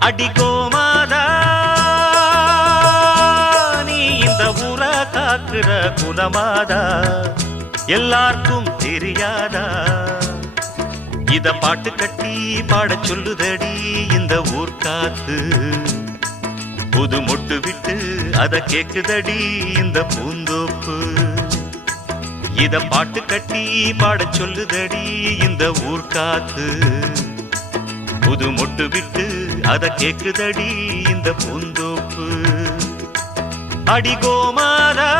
அடிகோமாதா நீ இந்த ஊர காக்குற குலமாதா எல்லாருக்கும் தெரியாதா இத பாட்டு கட்டி பாட சொல்லுதடி இந்த ஊர் காத்து புது மொட்டு விட்டு அத கேக்குதடி இந்த பூந்தோப்பு இத பாட்டு கட்டி பாட சொல்லுதடி இந்த ஊர் காத்து புது மொட்டு விட்டு அத கேக்குதடி இந்த பூந்தோப்பு அடிகோமாதா